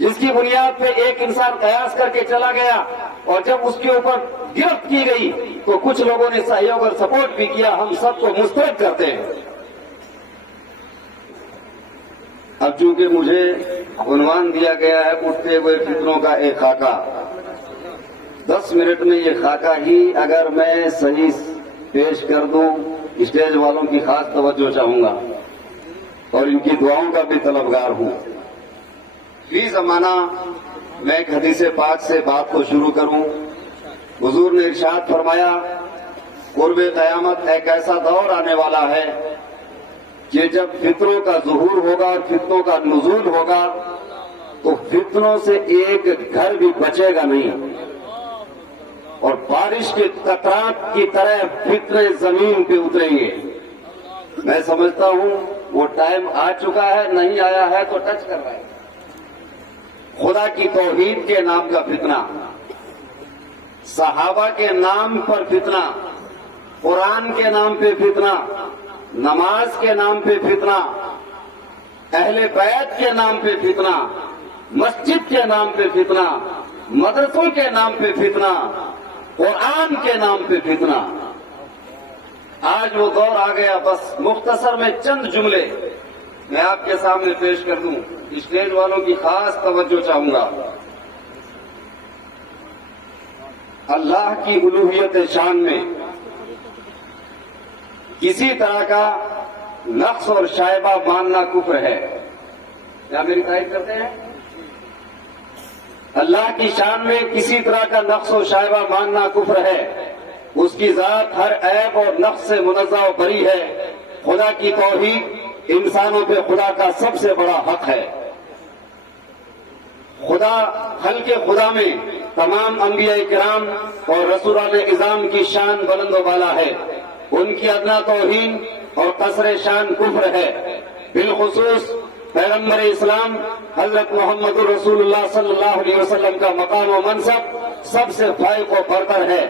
جس کی بنیاد پہ ایک انسان قیاس کر کے چلا گیا اور جب اس کے اوپر گرفت کی گئی تو کچھ لوگوں نے سہیوگ اور سپورٹ بھی کیا. ہم سب کو مسترد کرتے ہیں. اب چونکہ مجھے عنوان دیا گیا ہے اٹھتے ہوئے فتنوں کا ایک خاکہ، 10 منٹ میں یہ خاکہ ہی اگر میں صحیح پیش کر دوں، اسٹیج والوں کی خاص توجہ چاہوں گا اور ان کی دعاؤں کا بھی طلبگار ہوں. فی زمانہ میں ایک حدیث پاک سے بات کو شروع کروں. حضور نے ارشاد فرمایا قرب قیامت ایک ایسا دور آنے والا ہے کہ جب فتنوں کا ظہور ہوگا اور فتنوں کا نزول ہوگا تو فتنوں سے ایک گھر بھی بچے گا نہیں، اور بارش کے قطرات کی طرح فتنے زمین پہ اتریں گے. میں سمجھتا ہوں وہ ٹائم آ چکا ہے، نہیں آیا ہے تو ٹچ کر رہا ہے. خدا کی توحید کے نام کا فتنہ، صحابہ کے نام پر فتنہ، قرآن کے نام پہ فتنہ، نماز کے نام پہ فتنہ، اہل بیت کے نام پہ فتنہ، مسجد کے نام پہ فتنہ، مدرسوں کے نام پہ فتنہ، قرآن کے نام پہ فتنہ. آج وہ دور آ گیا. بس مختصر میں چند جملے میں آپ کے سامنے پیش کر دوں. اسٹیج والوں کی خاص توجہ چاہوں گا. اللہ کی الوہیت شان میں کسی طرح کا نقص اور شائبہ ماننا کفر ہے. کیا میری تائید کرتے ہیں؟ اللہ کی شان میں کسی طرح کا نقص و شائبہ ماننا کفر ہے. اس کی ذات ہر عیب اور نقص سے منزہ و بری ہے. خدا کی توحید انسانوں پہ خدا کا سب سے بڑا حق ہے. خدا خلق خدا میں تمام انبیاء کرام اور رسولان اعظام کی شان بلند و بالا ہے. ان کی ادنا توہین اور قصر شان کفر ہے. بالخصوص پیغمبر اسلام حضرت محمد رسول اللہ صلی اللہ علیہ وسلم کا مقام و منصب سب سے فائق و برتر ہے.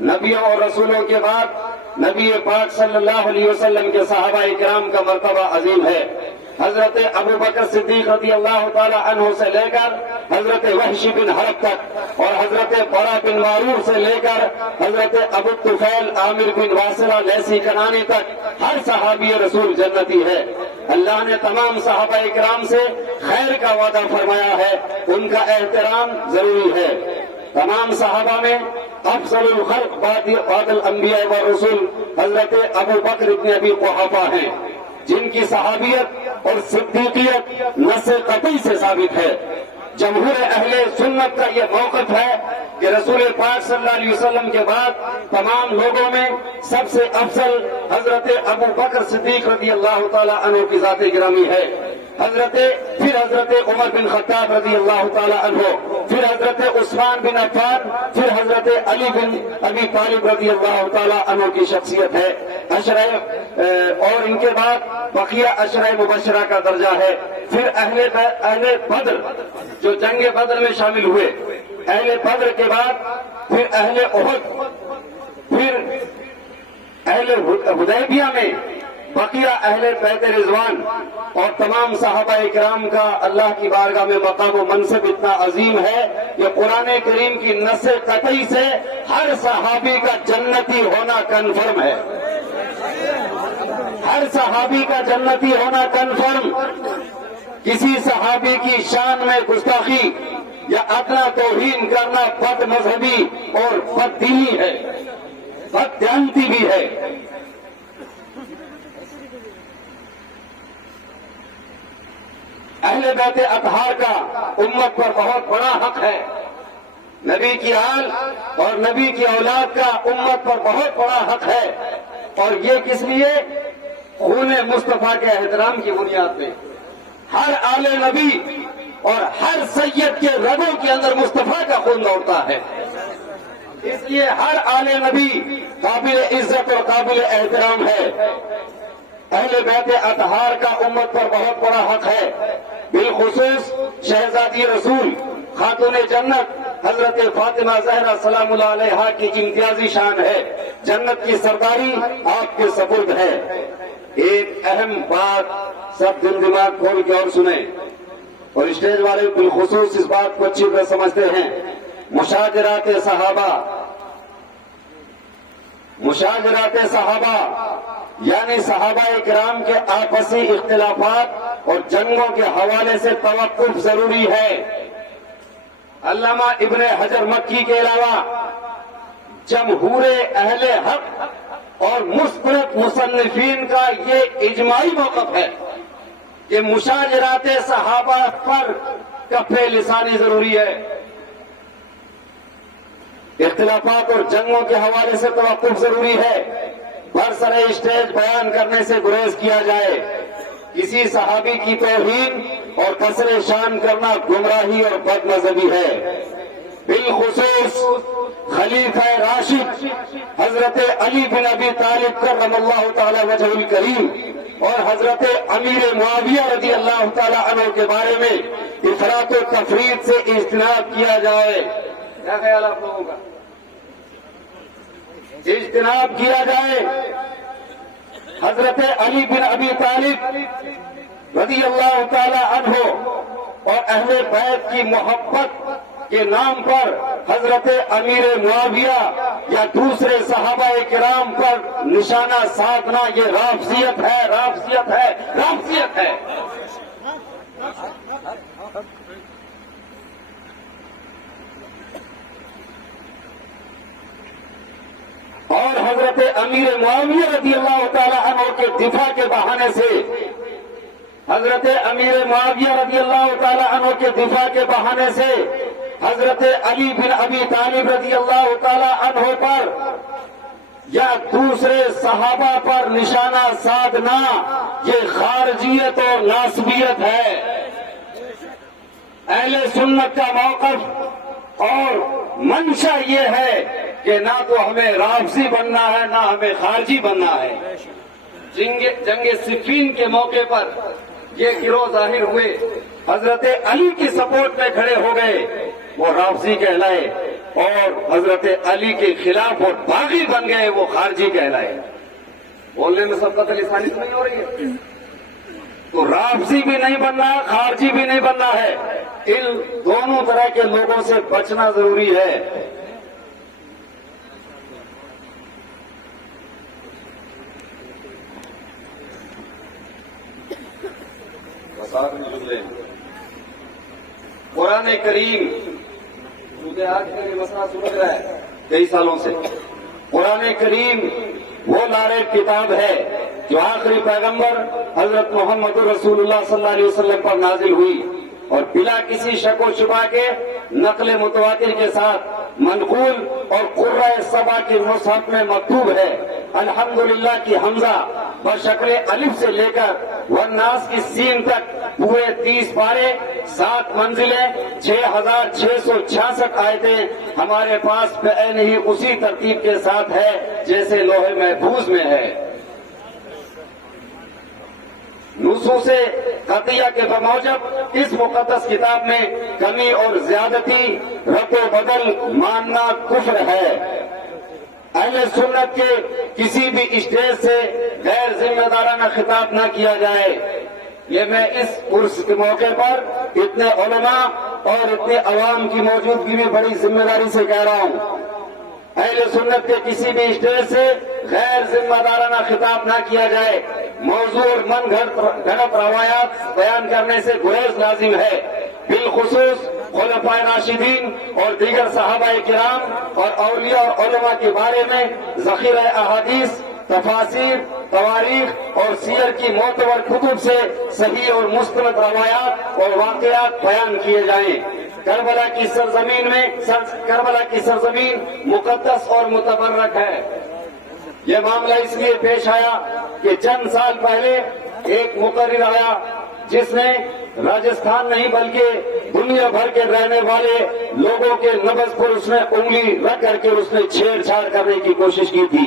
نبیوں اور رسولوں کے بعد نبی پاک صلی اللہ علیہ وسلم کے صحابہ کرام کا مرتبہ عظیم ہے. حضرت ابو بکر صدیق رضی اللہ تعالی عنہ سے لے کر حضرت وحشی بن حرب تک اور حضرت برا بن معرور سے لے کر حضرت ابو طفیل عامر بن واصلہ لیسی کنانی تک ہر صحابی رسول جنتی ہے. اللہ نے تمام صحابہ کرام سے خیر کا وعدہ فرمایا ہے. ان کا احترام ضروری ہے. تمام صحابہ میں افضل الخلق بعد الانبیاء والرسول حضرت ابو بکر بن ابی قحافہ ہیں، جن کی صحابیت اور صدیقیت نص قطعی سے ثابت ہے. جمہور اہل سنت کا یہ موقف ہے کہ رسول پاک صلی اللہ علیہ وسلم کے بعد تمام لوگوں میں سب سے افضل حضرت ابو بکر صدیق رضی اللہ تعالی عنہ کی ذات گرامی ہے. پھر حضرت عمر بن خطاب رضی اللہ تعالی عنہ، پھر حضرت عثمان بن عفان، پھر حضرت علی بن ابی طالب رضی اللہ تعالی عنہ کی شخصیت ہے. اور ان کے بعد بقیہ عشرہ مبشرہ کا درجہ ہے. پھر اہل بدر جو جنگ بدر میں شامل ہوئے، اہل بدر کے بعد پھر اہل احد، پھر اہل حدیبیہ میں بقیہ اہل بیت رضوان اور تمام صحابہ کرام کا اللہ کی بارگاہ میں مقام و منصب اتنا عظیم ہے کہ قرآن کریم کی نص قطعی سے ہر صحابی کا جنتی ہونا کنفرم ہے. ہر صحابی کا جنتی ہونا کنفرم. کسی صحابی کی شان میں گستاخی یا ادنا توہین کرنا بد مذہبی اور بد دینی ہے، بد دیانتی بھی ہے. اہل بیت اطہار کا امت پر بہت بڑا حق ہے. نبی کی آل اور نبی کی اولاد کا امت پر بہت بڑا حق ہے. اور یہ کس لیے؟ خون مصطفیٰ کے احترام کی بنیاد پہ. ہر آل نبی اور ہر سید کے رگوں کے اندر مصطفیٰ کا خون دوڑتا ہے. اس لیے ہر آل نبی قابل عزت اور قابل احترام ہے. اہل بیت اطہار کا امت پر بہت بڑا حق ہے. بالخصوص شہزادی رسول خاتون جنت حضرت فاطمہ زہرا سلام اللہ علیہا کی امتیازی شان ہے. جنت کی سرداری آپ کے سپرد ہے. ایک اہم بات سب دل دماغ کھول کے اور سنیں. اور اسٹیج والے بالخصوص اس بات کو اچھی طرح سمجھتے ہیں، مشاجرات صحابہ یعنی صحابہ کرام کے آپسی اختلافات اور جنگوں کے حوالے سے توقف ضروری ہے۔ علامہ ابن حجر مکی کے علاوہ جمہور اہل حق اور مستند مصنفین کا یہ اجماعی موقف ہے کہ مشاجرات صحابہ پر کف لسانی ضروری ہے۔ اختلافات اور جنگوں کے حوالے سے توقف ضروری ہے۔ برسر اسٹیج بیان کرنے سے گریز کیا جائے۔ کسی صحابی کی توہین اور کسر شان کرنا گمراہی اور بد مذہبی ہے۔ بالخصوص خلیفہ راشد حضرت علی بن ابی طالب کرم اللہ تعالی وجہ الکریم اور حضرت امیر معاویہ رضی اللہ تعالی عنہ کے بارے میں افراط و تفریط سے اجتناب کیا جائے۔ کیا خیال آپ لوگوں کا؟ اجتناب کیا جائے۔ حضرت علی بن ابی طالب رضی اللہ تعالی عنہ اور اہل بیت کی محبت کے نام پر حضرت امیر معاویہ یا دوسرے صحابہ کرام پر نشانہ سادھنا یہ رافضیت ہے۔ اور حضرت امیر معاویہ رضی اللہ تعالی عنہ کے دفاع کے بہانے سے حضرت علی بن ابی طالب رضی اللہ تعالی عنہ پر یا دوسرے صحابہ پر نشانہ سادھنا یہ خارجیت اور ناسبیت ہے۔ اہل سنت کا موقف اور منشا یہ ہے کہ نہ تو ہمیں رافضی بننا ہے نہ ہمیں خارجی بننا ہے۔ جنگ صفین کے موقع پر یہ گروہ ظاہر ہوئے، حضرت علی کی سپورٹ میں کھڑے ہو گئے، وہ رافضی کہلائے، اور حضرت علی کے خلاف اور باغی بن گئے، وہ خارجی کہلائے۔ بولنے میں سب قتل لسانی تو نہیں ہو رہی ہے؟ تو رافضی بھی نہیں بننا ہے، خارجی بھی نہیں بننا ہے۔ ان دونوں طرح کے لوگوں سے بچنا ضروری ہے۔ قرآن کریم مجھے آج کا یہ مسئلہ سمجھ رہا ہے کئی سالوں سے۔ قرآن کریم وہ لارے کتاب ہے جو آخری پیغمبر حضرت محمد رسول اللہ صلی اللہ علیہ وسلم پر نازل ہوئی اور بلا کسی شک و شبہ کے نقل متواتر کے ساتھ منقول اور قرہ سبا کی مصحف میں مکتوب ہے۔ الحمدللہ کی حمزہ بشکل الف سے لے کر والناس کی سین تک پورے 30 پارے، 7 منزلیں، 6666 آیتیں ہمارے پاس بعین ہی اسی ترتیب کے ساتھ ہے جیسے لوح محفوظ میں ہے۔ نصوص قطعیہ کے بموجب اس مقدس کتاب میں کمی اور زیادتی، رد و بدل ماننا کفر ہے۔ اہل سنت کے کسی بھی اسٹیج سے غیر ذمہ دارانہ خطاب نہ کیا جائے۔ یہ میں اس عرس کے موقع پر اتنے علماء اور اتنے عوام کی موجودگی میں بڑی ذمہ داری سے کہہ رہا ہوں، اہل سنت کے کسی بھی اسٹیج سے غیر ذمہ دارانہ خطاب نہ کیا جائے۔ موضوع اور من گھڑت روایات بیان کرنے سے گریز لازم ہے۔ بالخصوص خلفائے راشدین اور دیگر صحابہ کرام اور اولیاء اور علماء کے بارے میں ذخیرہ احادیث، تفاسیر، تواریخ اور سیر کی معتبر کتب سے صحیح اور مستند روایات اور واقعات بیان کیے جائیں۔ کربلا کی سرزمین مقدس اور متبرک ہے۔ یہ معاملہ اس لیے پیش آیا کہ چند سال پہلے ایک مقرر آیا جس نے راجستھان نہیں بلکہ دنیا بھر کے رہنے والے لوگوں کے نبض پر اس نے انگلی رکھ کر کے اس نے چھیڑ چھاڑ کرنے کی کوشش کی تھی۔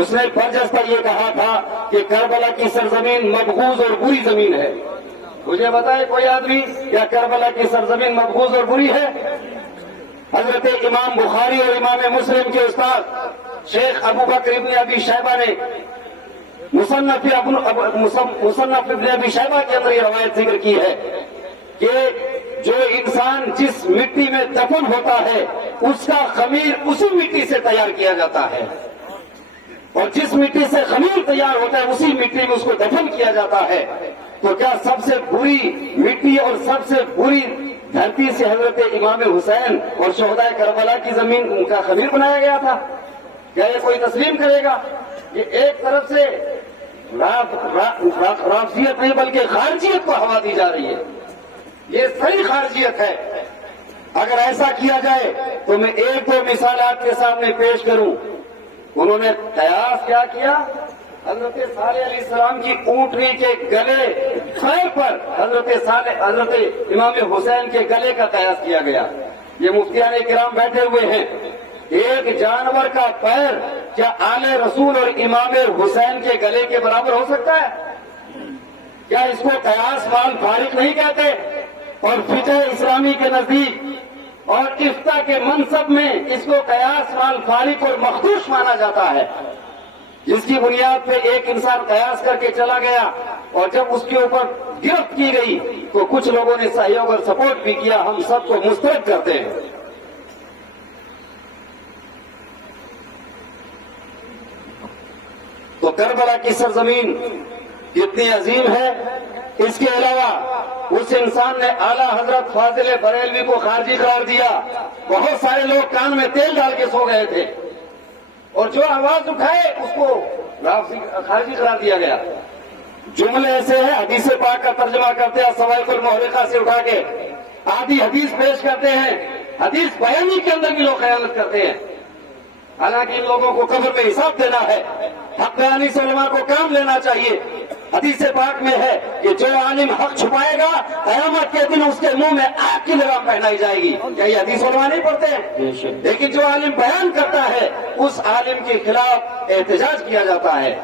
اس نے برجستہ یہ کہا تھا کہ کربلا کی سرزمین مبغوض اور بری زمین ہے۔ مجھے بتائے کوئی آدمی کیا کربلا کی سرزمین مبغوض اور بری ہے؟ حضرت امام بخاری اور امام مسلم کے استاد شیخ ابو بکر ابن ابی شیبہ نے مصنف ابن ابی شیبہ کے اندر یہ روایت ذکر کی ہے کہ جو انسان جس مٹی میں دفن ہوتا ہے اس کا خمیر اسی مٹی سے تیار کیا جاتا ہے، اور جس مٹی سے خمیر تیار ہوتا ہے اسی مٹی میں اس کو دفن کیا جاتا ہے۔ تو کیا سب سے بری مٹی اور سب سے بری دھرتی سے حضرت امام حسین اور شہداء کربلا کی زمین کا خمیر بنایا گیا تھا؟ کیا یہ کوئی تسلیم کرے گا؟ یہ ایک طرف سے رافضیت نہیں بلکہ خارجیت کو ہوا دی جا رہی ہے، یہ صحیح خارجیت ہے۔ اگر ایسا کیا جائے تو میں ایک دو مثال آپ کے سامنے پیش کروں۔ انہوں نے قیاس کیا کیا؟ حضرت صالح علیہ السلام کی اونٹنی کے گلے خیر پر حضرت امام حسین کے گلے کا قیاس کیا گیا۔ یہ مفتیان کرام بیٹھے ہوئے ہیں، ایک جانور کا پیر کیا آل رسول اور امام حسین کے گلے کے برابر ہو سکتا ہے؟ کیا اس کو قیاس مال فارق نہیں کہتے؟ اور فقہ اسلامی کے نزدیک اور افتاء کے منصب میں اس کو قیاس مال فارق اور مخدوش مانا جاتا ہے، جس کی بنیاد پہ ایک انسان قیاس کر کے چلا گیا اور جب اس کے اوپر گرفت کی گئی تو کچھ لوگوں نے سہیوگ اور سپورٹ بھی کیا۔ ہم سب کو مسترد کرتے ہیں۔ تو کربلا کی سرزمین کتنی عظیم ہے۔ اس کے علاوہ اس انسان نے اعلیٰ حضرت فاضل بریلوی کو خارجی قرار دیا۔ بہت سارے لوگ کان میں تیل ڈال کے سو گئے تھے، اور جو آواز اٹھائے اس کو خارجی قرار دیا گیا۔ جملے ایسے ہیں، حدیث پاک کا ترجمہ کرتے ہیں سوائق المحرقہ سے اٹھا کے، آدھی حدیث پیش کرتے ہیں، حدیث بیانی کے اندر بھی لوگ خیانت کرتے ہیں۔ حالانکہ ان لوگوں کو قبر میں حساب دینا ہے، حق بیانی سے علماء کو کام لینا چاہیے۔ حدیث پاک میں ہے کہ جو عالم حق چھپائے گا قیامت کے دن اس کے منہ میں آگ کی لگام پہنائی جائے گی۔ کیا یہ حدیث علماء نہیں پڑھتے ہیں؟ لیکن جو عالم بیان کرتا ہے اس عالم کے خلاف احتجاج کیا جاتا ہے۔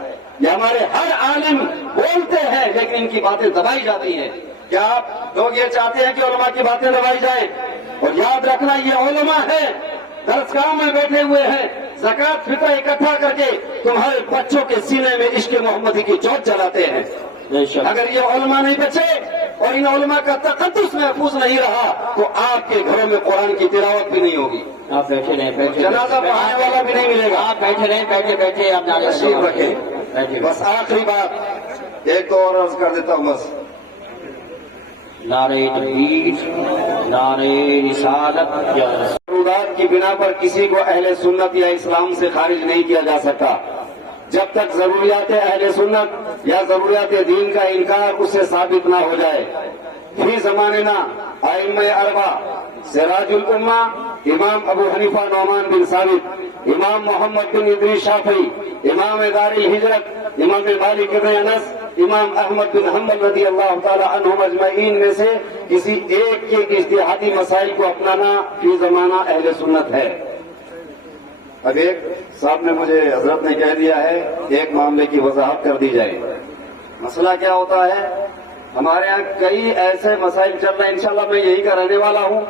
یہ ہمارے ہر عالم بولتے ہیں لیکن ان کی باتیں دبائی جاتی ہیں۔ کیا آپ لوگ یہ چاہتے ہیں کہ علماء کی باتیں دبائی جائیں؟ اور یاد رکھنا یہ علماء ہے، درسگاہ میں بیٹھے ہوئے ہیں، زکات فطر اکٹھا کر کے تمہارے بچوں کے سینے میں عشق محمدی کی جوت جلاتے ہیں۔ اگر یہ علماء نہیں بچے اور ان علماء کا تقدس محفوظ نہیں رہا تو آپ کے گھروں میں قرآن کی تلاوت بھی نہیں ہوگی، آپ بیٹھے رہیں، جنازہ پڑھانے والا بھی نہیں ملے گا۔ آپ بیٹھے رہیں، بیٹھے آپ تشریف رکھیں۔ بس آخری بات ایک تو اور عرض کر دیتا ہوں، بس نعرہ تکبیر، نعرہ رسالت، ضرورات کی بنا پر کسی کو اہل سنت یا اسلام سے خارج نہیں کیا جا سکتا۔ جب تک ضروریات اہل سنت یا ضروریات دین کا انکار اس سے ثابت نہ ہو جائے۔ فی زماننا ائمہ اربعہ سراج الامہ امام ابو حنیفہ نعمان بن ثابت، امام محمد بن ادریس شافعی، امام دار الہجرت امام مالک بن انس، امام احمد بن حنبل رضی اللہ تعالی عنہم اجمعین میں سے کسی ایک کے اجتہادی مسائل کو اپنانا فی زمانہ اہل سنت ہے۔ اب ایک صاحب نے مجھے حضرت نے کہہ دیا ہے ایک معاملے کی وضاحت کر دی جائے۔ مسئلہ کیا ہوتا ہے، ہمارے ہاں کئی ایسے مسائل چل رہے ہیں، انشاءاللہ میں یہی کا رہنے والا ہوں۔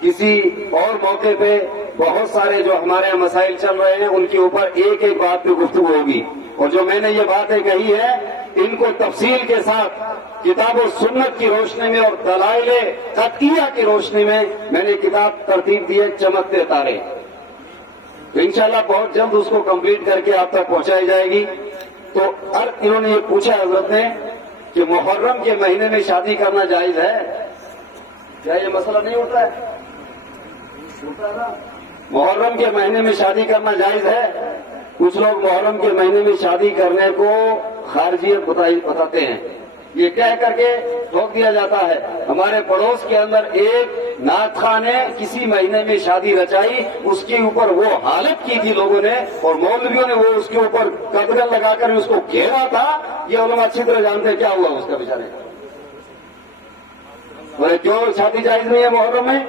کسی اور موقع پہ بہت سارے جو ہمارے یہاں مسائل چل رہے ہیں ان کے اوپر ایک ایک بات پہ گفتگو ہوگی، اور جو میں نے یہ باتیں کہی ہے ان کو تفصیل کے ساتھ کتاب و سنت کی روشنی میں اور دلائل قطعیہ کی روشنی میں نے کتاب ترتیب دی ہے چمکتے تارے، تو انشاءاللہ بہت جلد اس کو کمپلیٹ کر کے آپ تک پہنچائی جائے گی۔ تو انہوں نے یہ پوچھا حضرت نے کہ محرم کے مہینے میں شادی کرنا جائز ہے، کیا یہ مسئلہ نہیں اٹھتا ہے؟ محرم کے مہینے میں شادی کرنا جائز ہے؟ کچھ لوگ محرم کے مہینے میں شادی کرنے کو خارجیت بتاتے ہیں، یہ کہہ کر کے روک دیا جاتا ہے۔ ہمارے پڑوس کے اندر ایک نعت خواہ نے کسی مہینے میں شادی رچائی، اس کے اوپر وہ حالت کی تھی لوگوں نے، اور مولویوں نے وہ اس کے اوپر قدغن لگا کر اس کو گھیرا تھا۔ یہ علماء اچھی طرح جانتے کیا ہوا اس کا بیچارے کا، کیوں شادی جائز نہیں ہے محرم میں؟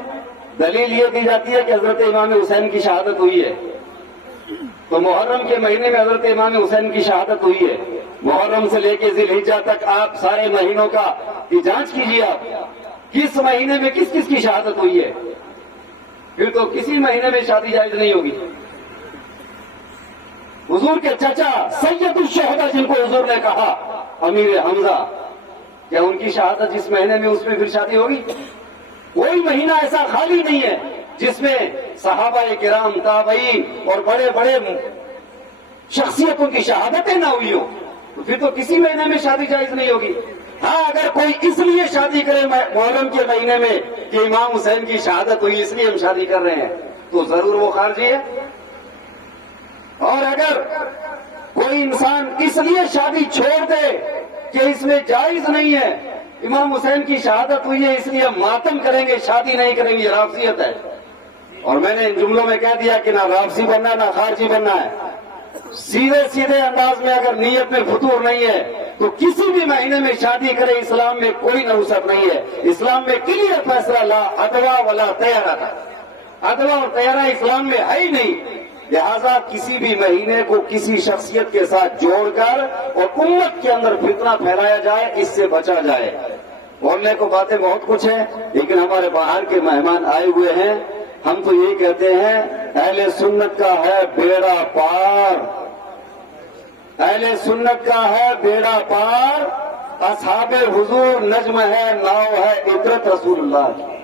دلیل یہ دی جاتی ہے کہ حضرت امام حسین کی شہادت ہوئی ہے، تو محرم کے مہینے میں حضرت امام حسین کی شہادت ہوئی ہے۔ محرم سے لے کے ذی الحجہ تک آپ سارے مہینوں کا جانچ کیجیے، آپ کس مہینے میں کس کس کی شہادت ہوئی ہے، پھر تو کسی مہینے میں شادی جائز نہیں ہوگی۔ حضور کے چچا سید الشہداء جن کو حضور نے کہا امیر حمزہ، کیا ان کی شہادت جس مہینے میں اس میں پھر شادی ہوگی؟ کوئی مہینہ ایسا خالی نہیں ہے جس میں صحابہ کرام تابعین اور بڑے بڑے شخصیتوں کی شہادتیں نہ ہوئی ہو، تو پھر تو کسی مہینے میں شادی جائز نہیں ہوگی۔ ہاں اگر کوئی اس لیے شادی کرے محرم کے مہینے میں کہ امام حسین کی شہادت ہوئی اس لیے ہم شادی کر رہے ہیں، تو ضرور وہ خارجی ہے۔ اور اگر کوئی انسان اس لیے شادی چھوڑ دے کہ اس میں جائز نہیں ہے، امام حسین کی شہادت ہوئی ہے اس لیے ہم ماتم کریں گے، شادی نہیں کریں گے، یہ رافضیت ہے۔ اور میں نے ان جملوں میں کہہ دیا کہ نہ رافضی بننا نہ خارجی بننا ہے۔ سیدھے انداز میں اگر نیت میں فطور نہیں ہے تو کسی بھی مہینے میں شادی کرے، اسلام میں کوئی نحوست نہیں ہے۔ اسلام میں کلیئر فیصلہ، لا ادوا ولا طیرہ تھا، ادوا اور طیرہ اسلام میں ہے ہی نہیں۔ لہذا کسی بھی مہینے کو کسی شخصیت کے ساتھ جوڑ کر اور امت کے اندر فتنہ پھیلایا جائے، اس سے بچا جائے۔ بولنے کو باتیں بہت کچھ ہیں، لیکن ہمارے باہر کے مہمان آئے ہوئے ہیں، ہم تو یہی کہتے ہیں اہل سنت کا ہے بیڑا پار، اہل سنت کا ہے بیڑا پار، اصحاب حضور نجم ہے، ناؤ ہے عطرت رسول اللہ کی۔